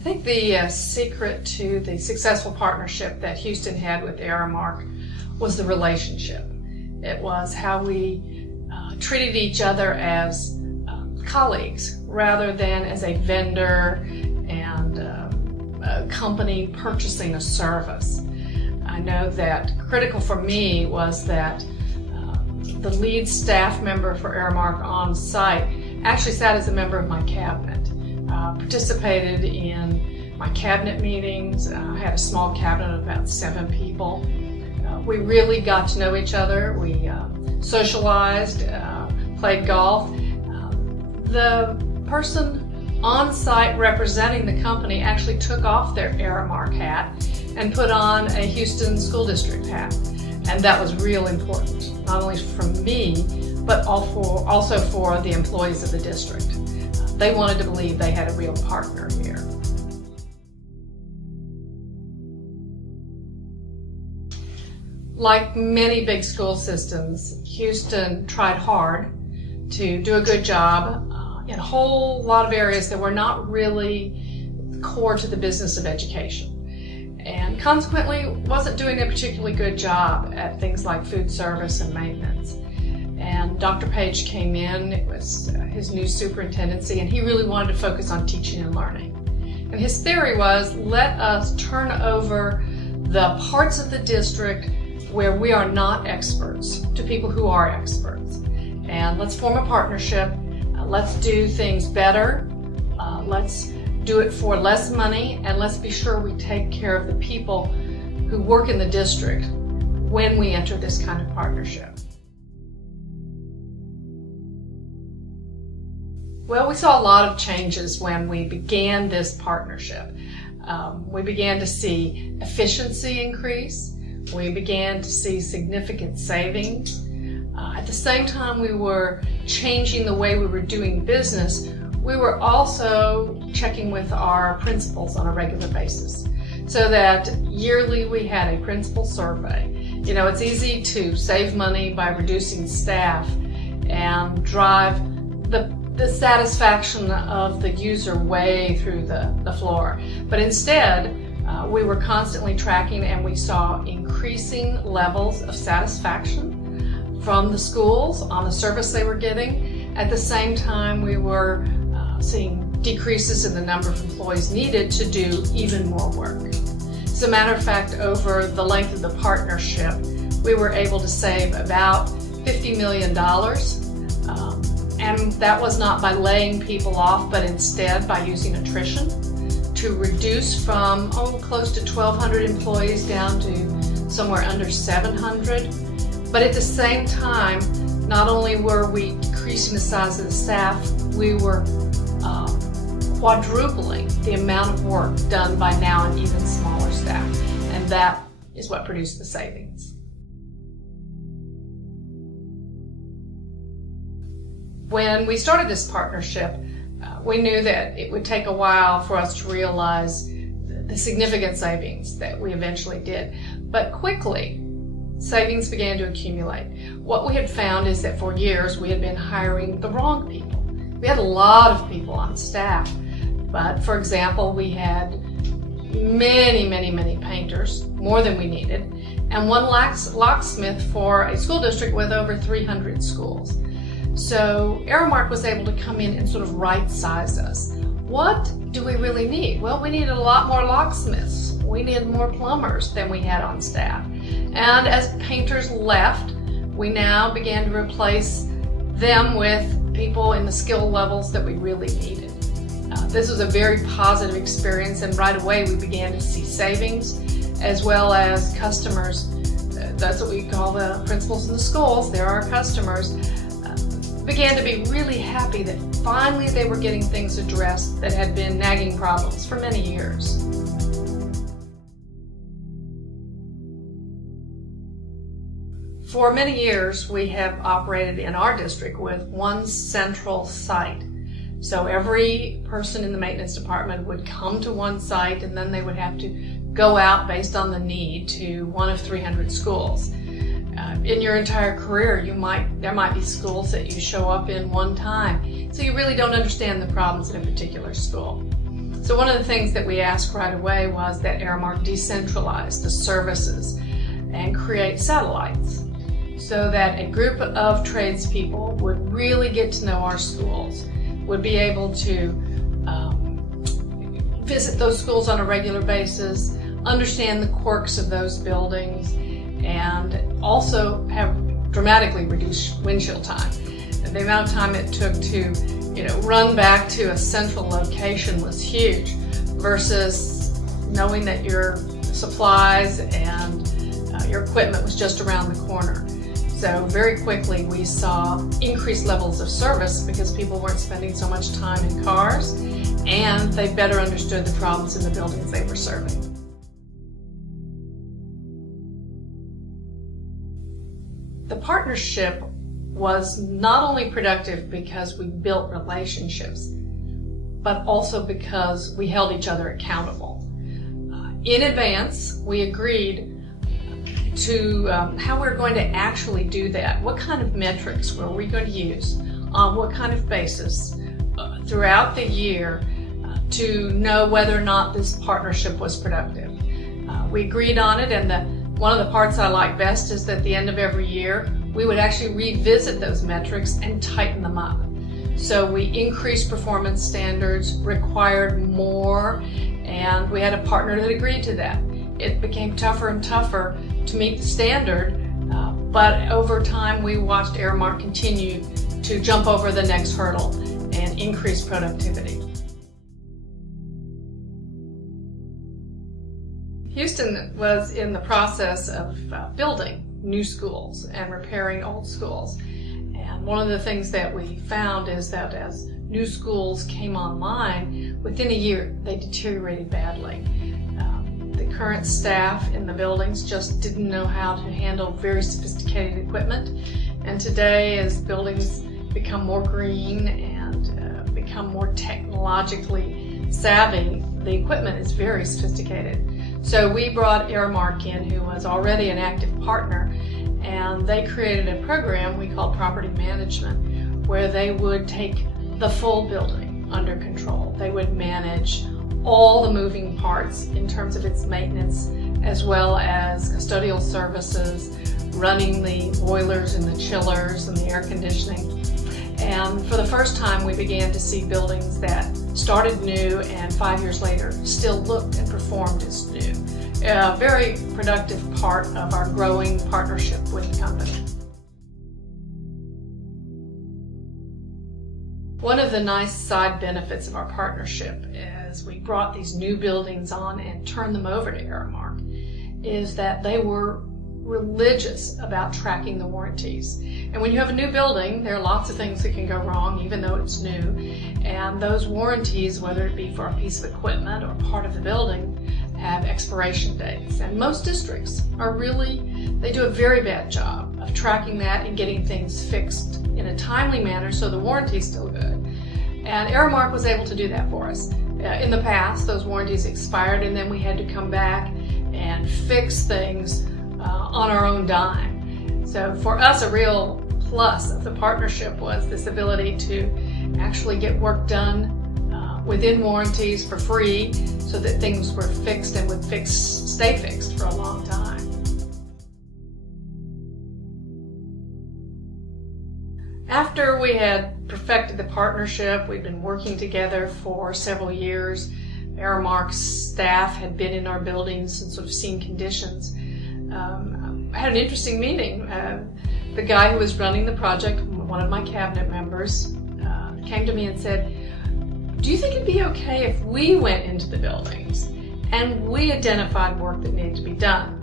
I think the secret to the successful partnership that Houston had with Aramark was the relationship. It was how we treated each other as colleagues rather than as a vendor and a company purchasing a service. I know that critical for me was that the lead staff member for Aramark on site actually sat as a member of my cabinet. Participated in my cabinet meetings. I had a small cabinet of about 7 people. We really got to know each other. We socialized, played golf. The person on site representing the company actually took off their Aramark hat and put on a Houston School District hat. And that was real important, not only for me, but also for the employees of the district. They wanted to believe they had a real partner here. Like many big school systems, Houston tried hard to do a good job in a whole lot of areas that were not really core to the business of education, and consequently wasn't doing a particularly good job at things like food service and maintenance. And Dr. Page came in. It was his new superintendency, and he really wanted to focus on teaching and learning. And his theory was, let us turn over the parts of the district where we are not experts to people who are experts. And let's form a partnership. Let's do things better. Let's do it for less money, and let's be sure we take care of the people who work in the district when we enter this kind of partnership. Well, we saw a lot of changes when we began this partnership. We began to see efficiency increase. We began to see significant savings. At the same time we were changing the way we were doing business, we were also checking with our principals on a regular basis, so that yearly we had a principal survey. You know, it's easy to save money by reducing staff and drive the satisfaction of the user way through the floor. But instead, we were constantly tracking, and we saw increasing levels of satisfaction from the schools on the service they were getting. At the same time, we were seeing decreases in the number of employees needed to do even more work. As a matter of fact, over the length of the partnership, we were able to save about $50 million. And that was not by laying people off, but instead by using attrition to reduce from close to 1,200 employees down to somewhere under 700. But at the same time, not only were we decreasing the size of the staff, we were quadrupling the amount of work done by now an even smaller staff. And that is what produced the savings. When we started this partnership, we knew that it would take a while for us to realize the significant savings that we eventually did. But quickly, savings began to accumulate. What we had found is that for years we had been hiring the wrong people. We had a lot of people on staff, but for example, we had many painters, more than we needed, and one locksmith for a school district with over 300 schools. So Aramark was able to come in and sort of right-size us. What do we really need? Well, we needed a lot more locksmiths. We needed more plumbers than we had on staff. And as painters left, we now began to replace them with people in the skill levels that we really needed. This was a very positive experience, and right away we began to see savings as well as customers. That's what we call the principals in the schools. They're our customers. Began to be really happy that finally they were getting things addressed that had been nagging problems for many years. For many years, we have operated in our district with one central site. So every person in the maintenance department would come to one site, and then they would have to go out based on the need to one of 300 schools. In your entire career, there might be schools that you show up in one time, so you really don't understand the problems in a particular school. So So one of the things that we asked right away was that Aramark decentralize the services and create satellites so that a group of tradespeople would really get to know our schools, would be able to visit those schools on a regular basis, understand the quirks of those buildings, and also have dramatically reduced windshield time. The amount of time it took to run back to a central location was huge versus knowing that your supplies and your equipment was just around the corner. So very quickly we saw increased levels of service because people weren't spending so much time in cars, and they better understood the problems in the buildings they were serving. The partnership was not only productive because we built relationships, but also because we held each other accountable. In advance, we agreed to how we're going to actually do that. What kind of metrics were we going to use? On what kind of basis throughout the year to know whether or not this partnership was productive? We agreed on it, and one of the parts I like best is that at the end of every year, we would actually revisit those metrics and tighten them up. So we increased performance standards, required more, and we had a partner that agreed to that. It became tougher and tougher to meet the standard, but over time we watched Aramark continue to jump over the next hurdle and increase productivity. Houston was in the process of building new schools and repairing old schools. And one of the things that we found is that as new schools came online, within a year they deteriorated badly. The current staff in the buildings just didn't know how to handle very sophisticated equipment. And today, as buildings become more green and become more technologically savvy, the equipment is very sophisticated. So we brought Aramark in, who was already an active partner, and they created a program we called property management, where they would take the full building under control. They would manage all the moving parts in terms of its maintenance, as well as custodial services, running the boilers and the chillers and the air conditioning. And for the first time, we began to see buildings that started new and 5 years later still looked and performed as new. A very productive part of our growing partnership with the company. One of the nice side benefits of our partnership as we brought these new buildings on and turned them over to Aramark is that they were religious about tracking the warranties. And when you have a new building, there are lots of things that can go wrong even though it's new. And those warranties, whether it be for a piece of equipment or part of the building, have expiration dates. And most districts they do a very bad job of tracking that and getting things fixed in a timely manner so the warranty's still good. And Aramark was able to do that for us. In the past, those warranties expired and then we had to come back and fix things on our own dime. So for us, a real plus of the partnership was this ability to actually get work done within warranties for free so that things were fixed and would stay fixed for a long time. After we had perfected the partnership, we'd been working together for several years. Aramark's staff had been in our buildings and sort of seen conditions. I had an interesting meeting. The guy who was running the project, one of my cabinet members, came to me and said, "Do you think it'd be okay if we went into the buildings and we identified work that needed to be done?"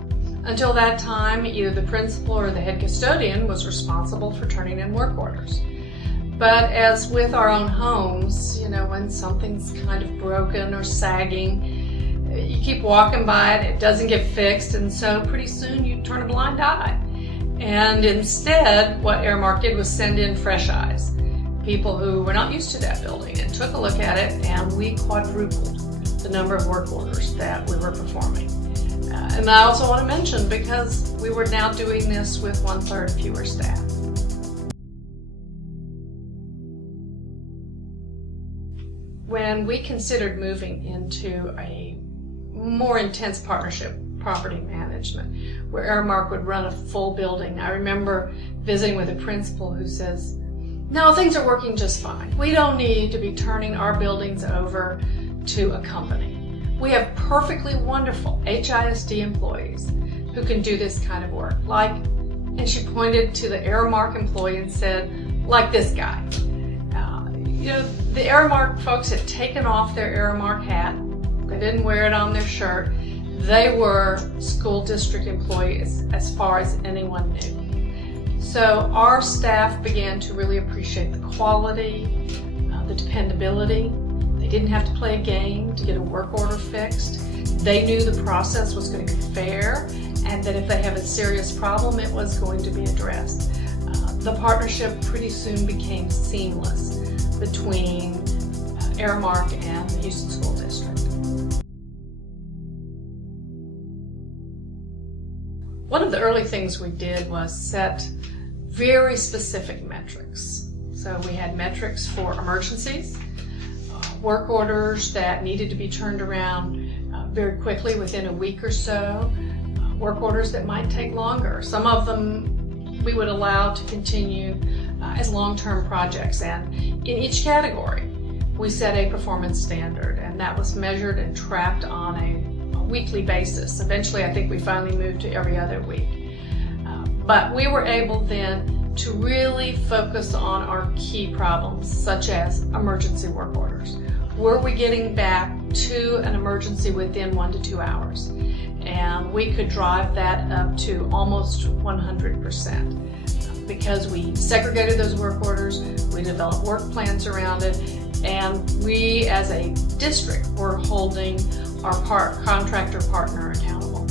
Until that time, either the principal or the head custodian was responsible for turning in work orders. But as with our own homes, when something's kind of broken or sagging, you keep walking by it, it doesn't get fixed, and so pretty soon you turn a blind eye. And instead, what Aramark did was send in fresh eyes, people who were not used to that building, and took a look at it, and we quadrupled the number of work orders that we were performing. And I also want to mention, because we were now doing this with 1/3 fewer staff. when we considered moving into a more intense partnership, property management, where Aramark would run a full building, I remember visiting with a principal who says, "No, things are working just fine. We don't need to be turning our buildings over to a company. We have perfectly wonderful H.I.S.D employees who can do this kind of work." And she pointed to the Aramark employee and said, "Like this guy." The Aramark folks had taken off their Aramark hat. They didn't wear it on their shirt. They were school district employees as far as anyone knew. So our staff began to really appreciate the quality, the dependability. They didn't have to play a game to get a work order fixed. They knew the process was going to be fair, and that if they have a serious problem, it was going to be addressed. The partnership pretty soon became seamless between Aramark and the Houston School District. One of the early things we did was set very specific metrics. So we had metrics for emergencies, work orders that needed to be turned around very quickly within a week or so, work orders that might take longer. Some of them we would allow to continue as long-term projects, and in each category we set a performance standard, and that was measured and tracked on a weekly basis. Eventually I think we finally moved to every other week. But we were able then to really focus on our key problems, such as emergency work orders. Were we getting back to an emergency within 1 to 2 hours? And we could drive that up to almost 100%. Because we segregated those work orders, we developed work plans around it, and we as a district were holding our contractor partner accountable.